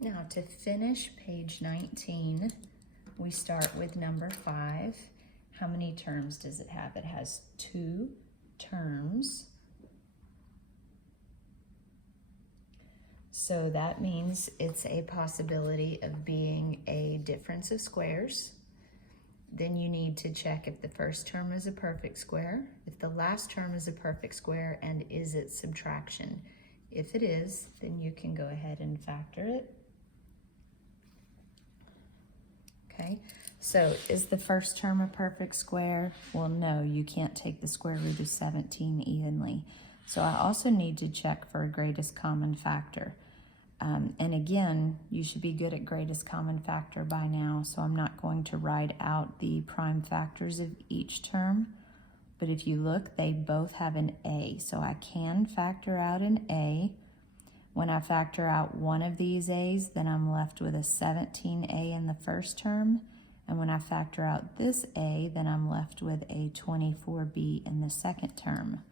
Now to finish page 19, we start with number 5. How many terms does it have? It has 2 terms. So that means it's a possibility of being a difference of squares. Then you need to check if the first term is a perfect square, if the last term is a perfect square, and is it subtraction. If it is, then you can go ahead and factor it. Okay, so is the first term a perfect square? Well, no, you can't take the square root of 17 evenly. So I also need to check for a greatest common factor. And again, you should be good at greatest common factor by now, so I'm not going to write out the prime factors of each term. But if you look, they both have an A, so I can factor out an A. When I factor out one of these A's, then I'm left with a 17A in the first term. And when I factor out this A, then I'm left with a 24B in the second term.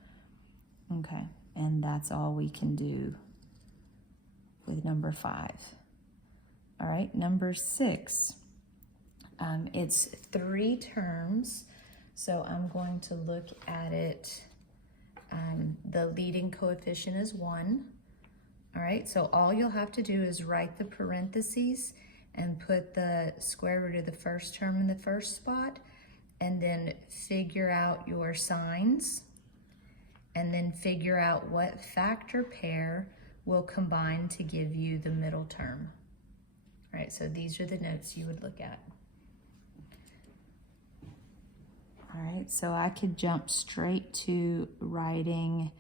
Okay, and that's all we can do with number 5. All right, number 6. It's 3 terms, so I'm going to look at it. The leading coefficient is 1. All right, so all you'll have to do is write the parentheses and put the square root of the first term in the first spot, and then figure out your signs, and then figure out what factor pair will combine to give you the middle term. All right, so these are the notes you would look at. All right, so I could jump straight to writing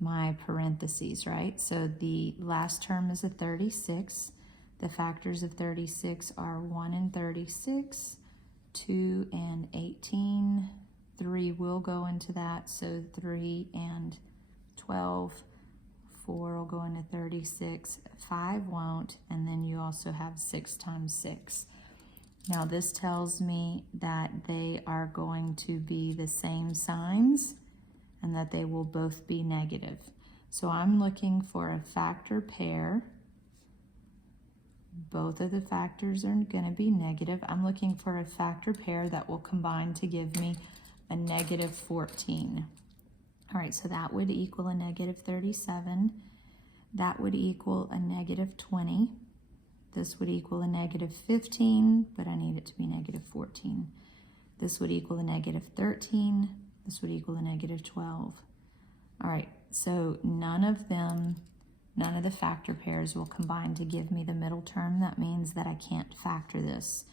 my parentheses, right? So the last term is a 36. The factors of 36 are 1 and 36, 2 and 18. 3 will go into that, so 3 and 12. 4 will go into 36, 5 won't, and then you also have 6 times 6. Now this tells me that they are going to be the same signs and that they will both be negative. So I'm looking for a factor pair. Both of the factors are going to be negative. I'm looking for a factor pair that will combine to give me a negative 14. All right, so that would equal a negative 37. That would equal a negative 20. This would equal a negative 15, but I need it to be negative 14. This would equal a negative 13. This would equal a negative 12. All right, so none of the factor pairs will combine to give me the middle term. That means that I can't factor this,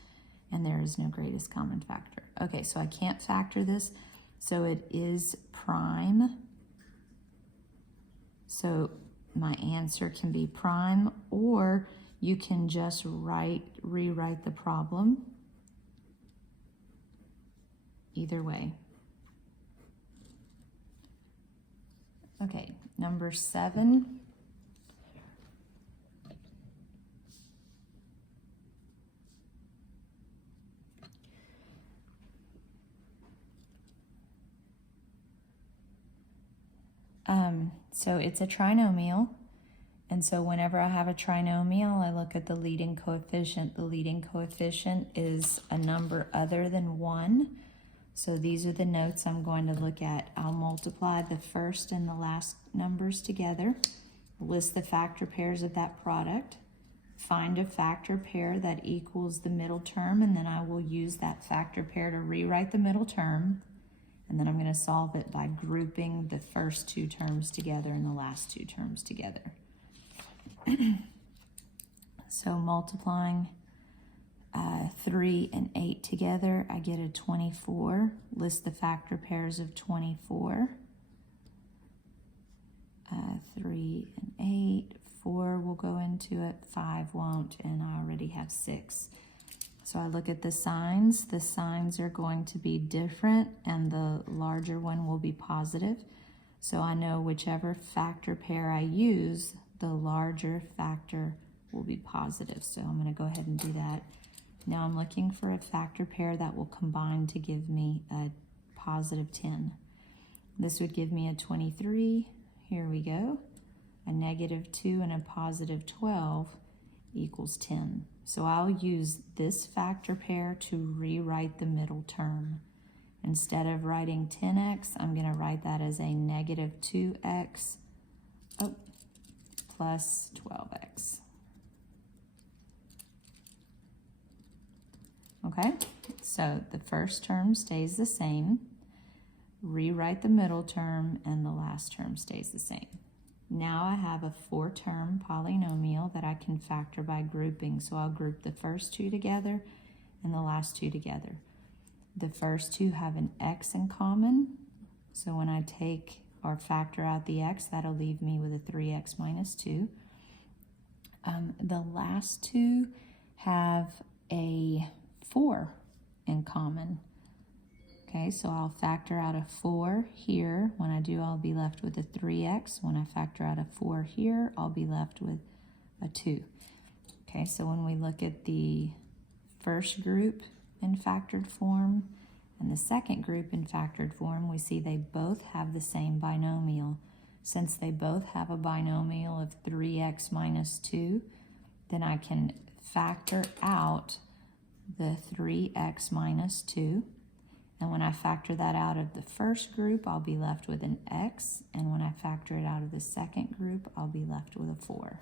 and there is no greatest common factor. Okay, so I can't factor this, so it is prime. So my answer can be prime, or you can just rewrite the problem. Either way. Okay, number 7. So it's a trinomial, and so whenever I have a trinomial, I look at the leading coefficient. The leading coefficient is a number other than 1. So these are the notes I'm going to look at. I'll multiply the first and the last numbers together, list the factor pairs of that product, find a factor pair that equals the middle term, and then I will use that factor pair to rewrite the middle term. And then I'm going to solve it by grouping the first 2 terms together and the last 2 terms together. So multiplying 3 and 8 together, I get a 24. List the factor pairs of 24. 3 and 8, 4 will go into it, 5 won't, and I already have 6. So I look at the signs. The signs are going to be different, and the larger one will be positive. So I know whichever factor pair I use, the larger factor will be positive. So I'm going to go ahead and do that. Now I'm looking for a factor pair that will combine to give me a positive 10. This would give me a 23. Here we go. A negative 2 and a positive 12. equals 10. So I'll use this factor pair to rewrite the middle term. Instead of writing 10x, I'm going to write that as a negative 2x plus 12x. Okay, so the first term stays the same. Rewrite the middle term, and the last term stays the same. Now I have a 4-term polynomial that I can factor by grouping. So I'll group the first two together and the last two together. The first two have an x in common. So when I take or factor out the x, that'll leave me with a 3x minus 2. The last two have a 4 in common. Okay, so I'll factor out a 4 here. When I do, I'll be left with a 3x. When I factor out a 4 here, I'll be left with a 2. Okay, so when we look at the first group in factored form and the second group in factored form, we see they both have the same binomial. Since they both have a binomial of 3x minus 2, then I can factor out the 3x minus 2. And when I factor that out of the first group, I'll be left with an x. And when I factor it out of the second group, I'll be left with a 4.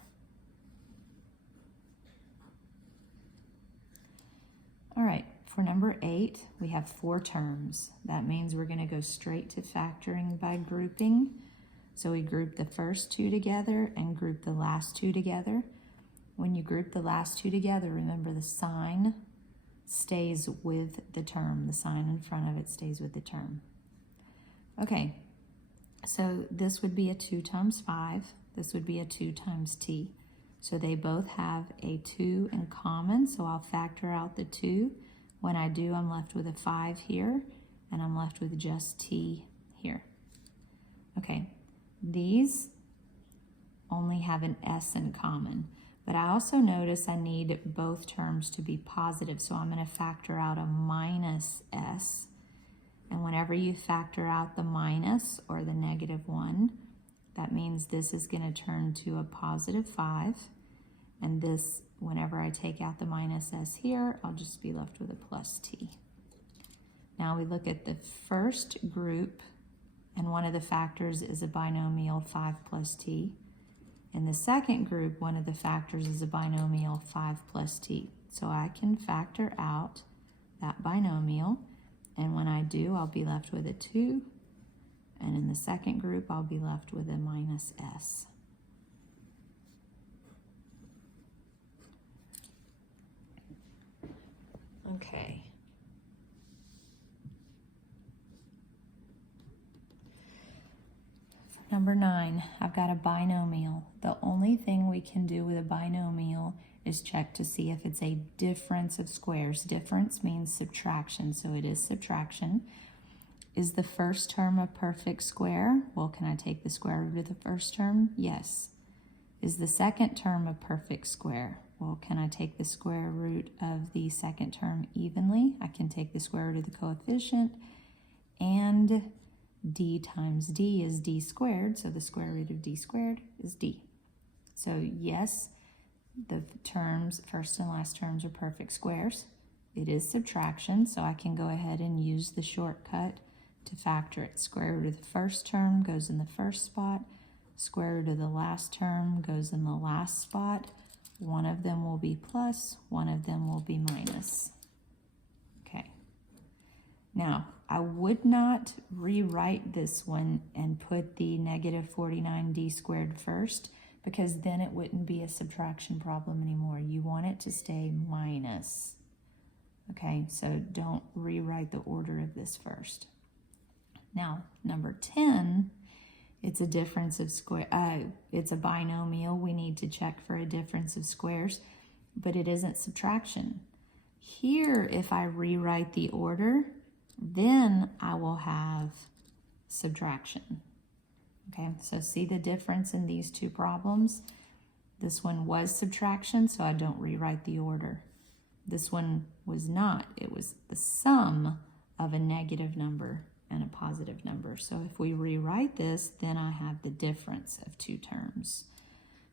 All right, for number 8, we have 4 terms. That means we're going to go straight to factoring by grouping. So we group the first two together and group the last two together. When you group the last two together, remember the sign stays with the term. The sign in front of it stays with the term. Okay, so this would be a 2 times 5. This would be a 2 times t. So they both have a 2 in common, so I'll factor out the 2. When I do, I'm left with a 5 here, and I'm left with just t here. Okay, these only have an s in common. But I also notice I need both terms to be positive, so I'm going to factor out a minus s. And whenever you factor out the minus or the negative 1, that means this is going to turn to a positive 5. And this, whenever I take out the minus s here, I'll just be left with a plus t. Now we look at the first group, and one of the factors is a binomial 5 plus t. In the second group, one of the factors is a binomial 5 plus t. So I can factor out that binomial, and when I do, I'll be left with a 2, and in the second group, I'll be left with a minus s. Okay. Number 9, I've got a binomial. The only thing we can do with a binomial is check to see if it's a difference of squares. Difference means subtraction, so it is subtraction. Is the first term a perfect square? Well, can I take the square root of the first term? Yes. Is the second term a perfect square? Well, can I take the square root of the second term evenly? I can take the square root of the coefficient, and d times d is d squared, so the square root of d squared is d. So yes, the terms, first and last terms, are perfect squares. It is subtraction, so I can go ahead and use the shortcut to factor it. Square root of the first term goes in the first spot. Square root of the last term goes in the last spot. One of them will be plus, one of them will be minus. Okay. Now, I would not rewrite this one and put the negative 49d squared first, because then it wouldn't be a subtraction problem anymore. You want it to stay minus. Okay, so don't rewrite the order of this first. Now, number 10, it's a difference of square. It's a binomial. We need to check for a difference of squares, but it isn't subtraction. Here, if I rewrite the order, then I will have subtraction. Okay, so see the difference in these two problems? This one was subtraction, so I don't rewrite the order. This one was not. It was the sum of a negative number and a positive number. So if we rewrite this, then I have the difference of two terms.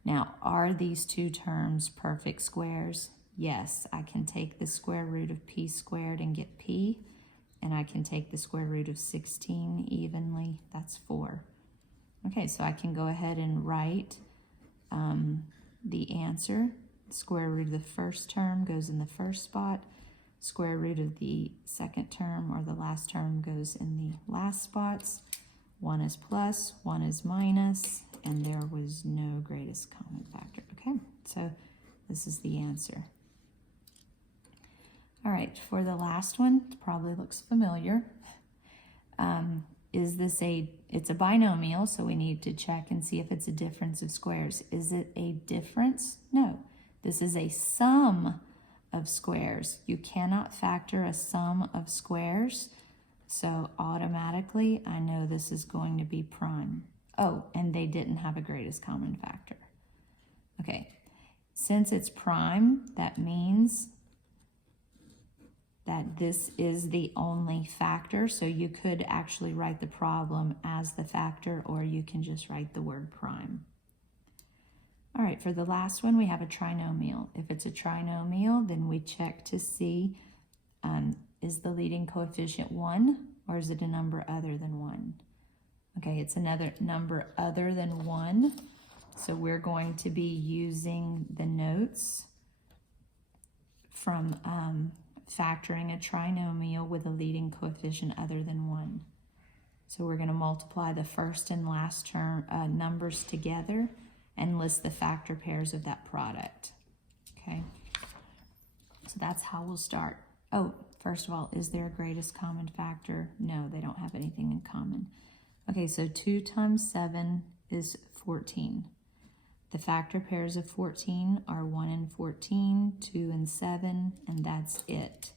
Now, are these two terms perfect squares? Yes, I can take the square root of p squared and get p, and I can take the square root of 16 evenly, that's 4. Okay, so I can go ahead and write the answer. Square root of the first term goes in the first spot. Square root of the second term or the last term goes in the last spots. 1 is plus, 1 is minus, and there was no greatest common factor. Okay, so this is the answer. All right, for the last one, it probably looks familiar. It's a binomial, so we need to check and see if it's a difference of squares. Is it a difference? No, this is a sum of squares. You cannot factor a sum of squares, so automatically I know this is going to be prime. Oh, and they didn't have a greatest common factor. Okay, since it's prime, that means that this is the only factor, so you could actually write the problem as the factor, or you can just write the word prime. All right, for the last one, we have a trinomial. If it's a trinomial, then we check to see, is the leading coefficient 1, or is it a number other than 1? Okay, it's another number other than 1, so we're going to be using the notes from factoring a trinomial with a leading coefficient other than 1. So we're going to multiply the first and last term numbers together and list the factor pairs of that product. Okay, so that's how we'll start. Oh, first of all, is there a greatest common factor? No, they don't have anything in common. Okay, so 2 times 7 is 14. The factor pairs of 14 are 1 and 14, 2 and 7, and that's it.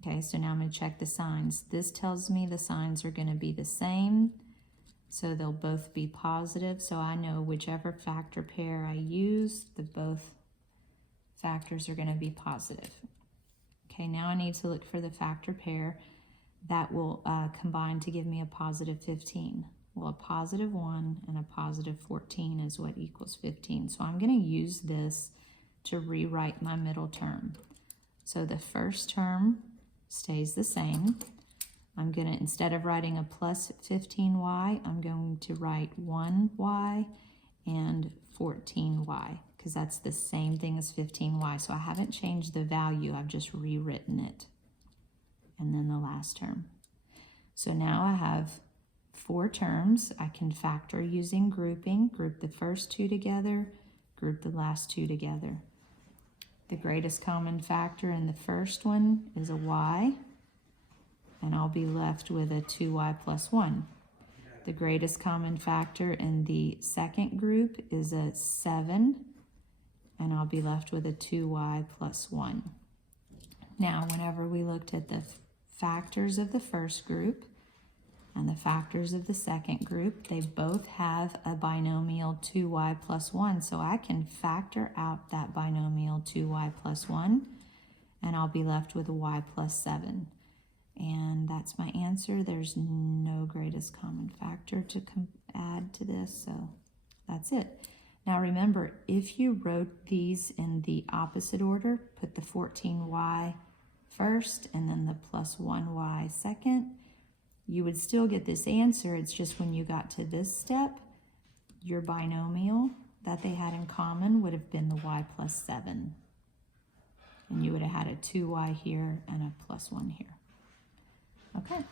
Okay, so now I'm going to check the signs. This tells me the signs are going to be the same, so they'll both be positive. So I know whichever factor pair I use, both factors are going to be positive. Okay, now I need to look for the factor pair that will combine to give me a positive 15. Well, a positive 1 and a positive 14 is what equals 15. So I'm going to use this to rewrite my middle term. So the first term stays the same. I'm going to, instead of writing a plus 15y, I'm going to write 1y and 14y, because that's the same thing as 15y. So I haven't changed the value, I've just rewritten it. And then the last term. So now I have 4 terms. I can factor using grouping. Group the first 2 together, group the last 2 together. The greatest common factor in the first one is a y, and I'll be left with a 2y plus 1. The greatest common factor in the second group is a 7, and I'll be left with a 2y plus 1. Now, whenever we looked at the factors of the first group and the factors of the second group, they both have a binomial 2y plus 1, so I can factor out that binomial 2y plus 1, and I'll be left with a y plus 7. And that's my answer. There's no greatest common factor to add to this, so that's it. Now remember, if you wrote these in the opposite order, put the 14y first and then the plus 1y second, you would still get this answer. It's just when you got to this step, your binomial that they had in common would have been the y plus 7. And you would have had a 2y here and a plus 1 here. Okay.